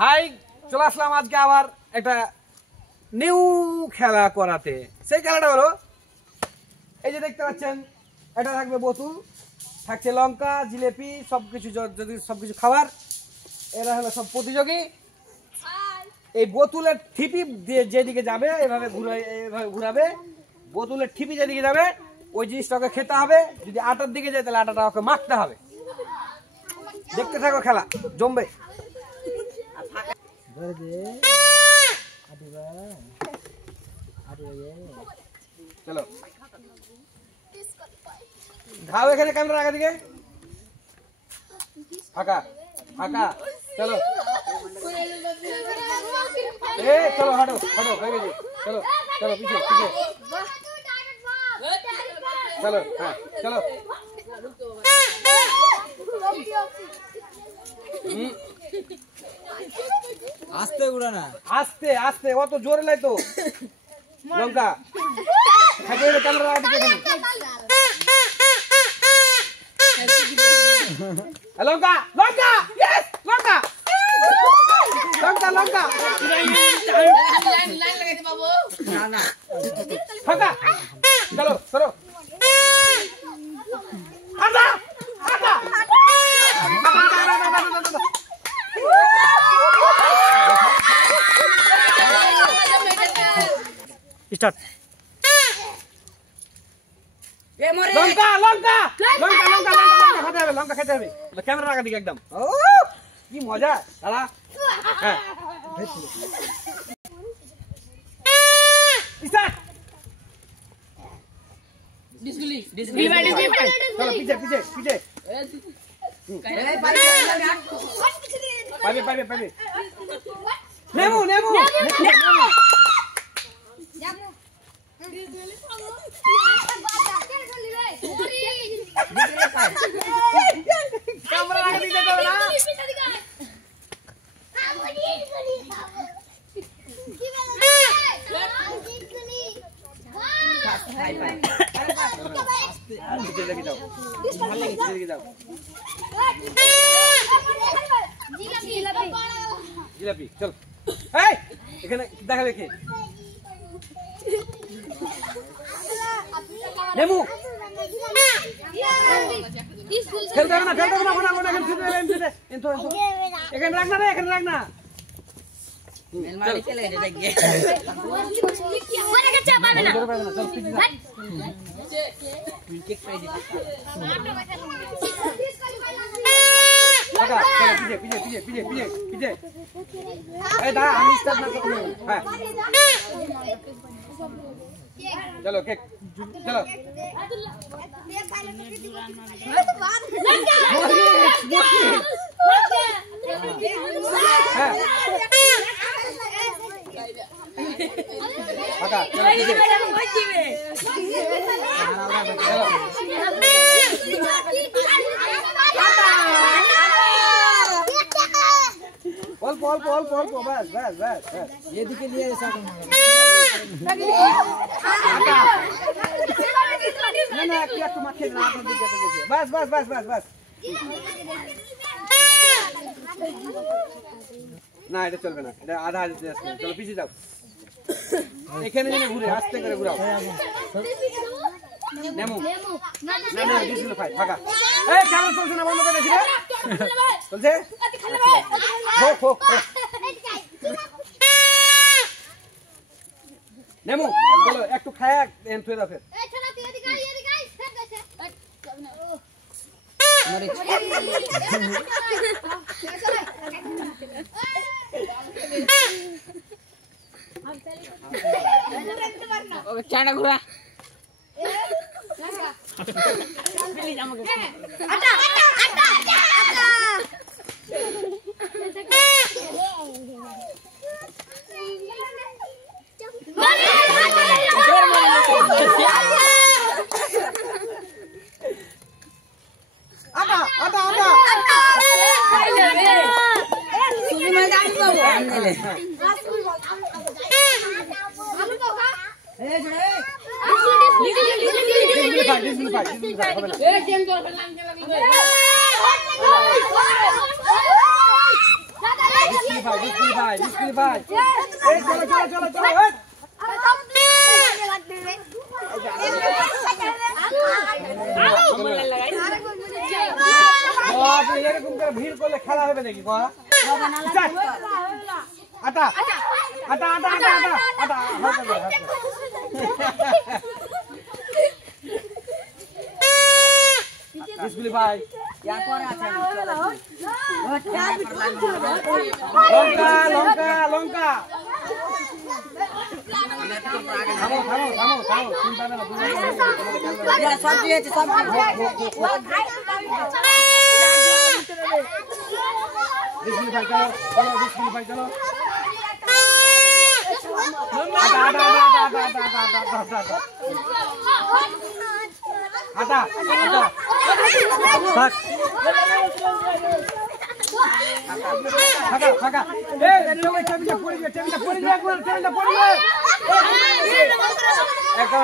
High, চলে আসলাম আজকে আবার একটা নিউ খেলা করাতে। সেই খেলাটা হলো এই যে দেখতে পাচ্ছেন, এটা থাকবে বোতল, থাকছে লঙ্কা, জিলেপি, সবকিছু, যদি সবকিছু খাবার। এরা হলো সব প্রতিযোগী। এই বোতলের ঠিপি যেদিকে যাবে এভাবে ঘুরাবে, বোতলের ঠিপি যেদিকে যাবে ওই জিনিসটাকে খেতে হবে। যদি আটার দিকে যায় তাহলে আটাটা ওকে মাখতে হবে। দেখতে থাকো, খেলা জমবে। চলো ঘাও এখানে, ক্যামেরা আগা দিকে, ফাঁকা ফাঁকা। চলো চলো, হাঁটো হাঁটো, হয়ে গেছে। চলো চলো, পিছিয়ে পিছিয়ে, চলো। হ্যাঁ চলো। আস্তে উড়া না, আস্তে আস্তে, অত জোরে লাই তো। লঙ্কা ক্যামেরা দিকে, লঙ্কা লঙ্কা, ইয়েস, লঙ্কা লঙ্কা লঙ্কা, ফাঁকা। চলো সরো, হাঁটা হাঁটা, স্টার্ট। লঙ্কা লঙ্কা লঙ্কা লঙ্কা লঙ্কা খেতে হবে, লঙ্কা খেতে হবে। ক্যামেরা রাখা দিকে একদম। ও কি মজা দাদা। হ্যাঁ চলো, পিছে পিছে পিছে, পাবে পাবে পাবে। নেমু নেমু, ক্যামেরা রাখা দিকে যাবে না। জিলাপি চল, এখানে দেখা দেখে। নেমু ফেলতে হবে না, ফেলতে হবে না, এখানে রাখ না রে, এখানে রাখ না। চলো কেক, চলো অল্প অল্প অল্প অল্প, ব্যাস ব্যাস ব্যাস ব্যাস, এদিকে নিয়ে এসে না কি একটু মাখিয়ে না, আপনার দিকে গেছে। বাস বাস বাস বাস বাস, না এটা চলবে না, এটা আধা আধা দিতে আসবে। চলো পিছিয়ে যাও, এখানে যেন ঘুরে আস্তে করে ঘুরাও। নেমু না না, দিছিল ভাই ফাঁকা। এই কেন চলছে না, বন্ধ করে দিছিলে, চলছে। হোক হোক, নেমু চলো একটু খায়া থুয়ে দাও। ফের চাটা ঘুরা Disney, ভাই এই চলো চলো চলো চলো এই। আপনি এরকম করে ভিড় করলে খেলা হবে নাকি বাবা? আটা আটা আটা আটা আটা আটা হালকা করে, হালকা করে। বিসমিল্লাহ ভাই লঙ্কা লঙ্কা লঙ্কা থামো থামো থামো থামো চিন্তা না সব দিয়েছে সব বিসমিল্লাহ ভাই চলো চলো বিসমিল্লাহ ভাই চলো আটা আটা আটা আটা আটা আটা থাক ফাঁকা ফাঁকা এই টেবিলটা পড়ে গেছে টেবিলটা পড়ে গেছে একবার টেবিলটা পড়ে গেছে একবার